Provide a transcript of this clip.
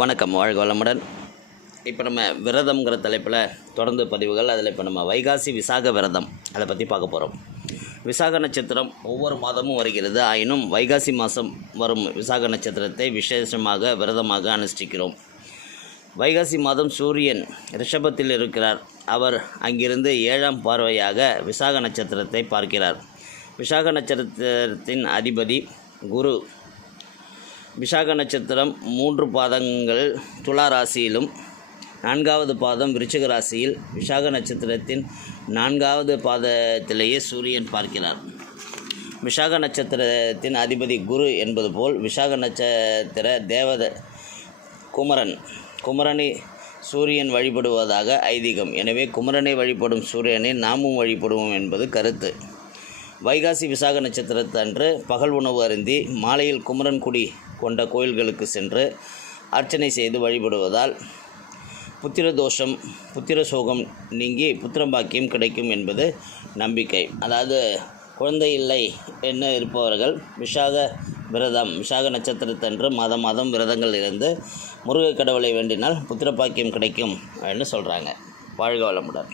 வணக்கம், வாழ்க வளமுடன். இப்போ நம்ம விரதம்ங்கிற தலைப்பில் தொடர்ந்து பதிவுகள். அதில் இப்போ நம்ம வைகாசி விசாக விரதம் அதை பற்றி பார்க்க போகிறோம். விசாக நட்சத்திரம் ஒவ்வொரு மாதமும் வருகிறது. ஆயினும் வைகாசி மாதம் வரும் விசாக நட்சத்திரத்தை விசேஷமாக விரதமாக அனுஷ்டிக்கிறோம். வைகாசி மாதம் சூரியன் ரிஷபத்தில் இருக்கிறார். அவர் அங்கிருந்து 7ஆம் பார்வையாக விசாக நட்சத்திரத்தை பார்க்கிறார். விசாக நட்சத்திரத்தின் அதிபதி குரு. விசாக நட்சத்திரம் 3 பாதங்கள் துலா ராசியிலும் 4வது பாதம் விருச்சிக ராசியில் விசாக நட்சத்திரத்தின் 4வது பாதத்திலேயே சூரியன் பார்க்கிறார். விசாக நட்சத்திரத்தின் அதிபதி குரு என்பது போல் விசாக நட்சத்திர தேவத குமரனை சூரியன் வழிபடுவதாக ஐதீகம். எனவே குமரனை வழிபடும் சூரியனை நாமும் வழிபடுவோம் என்பது கருத்து. வைகாசி விசாக நட்சத்திரத்தன்று பகல் உணவு அருந்தி மாலையில் குமரன் குடி கொண்ட கோயில்களுக்கு சென்று அர்ச்சனை செய்து வழிபடுவதால் புத்திர தோஷம் புத்திர சோகம் நீங்கி புத்திரபாக்கியம் கிடைக்கும் என்பது நம்பிக்கை. அதாவது குழந்தை இல்லை என்ன இருப்பவர்கள் விசாக நட்சத்திரத்தன்று மாதம் விரதங்கள் இருந்து முருகக் கடவுளை வேண்டினால் புத்திரபாக்கியம் கிடைக்கும் அப்படின்னு சொல்கிறாங்க. வாழ்க வளமுடன்.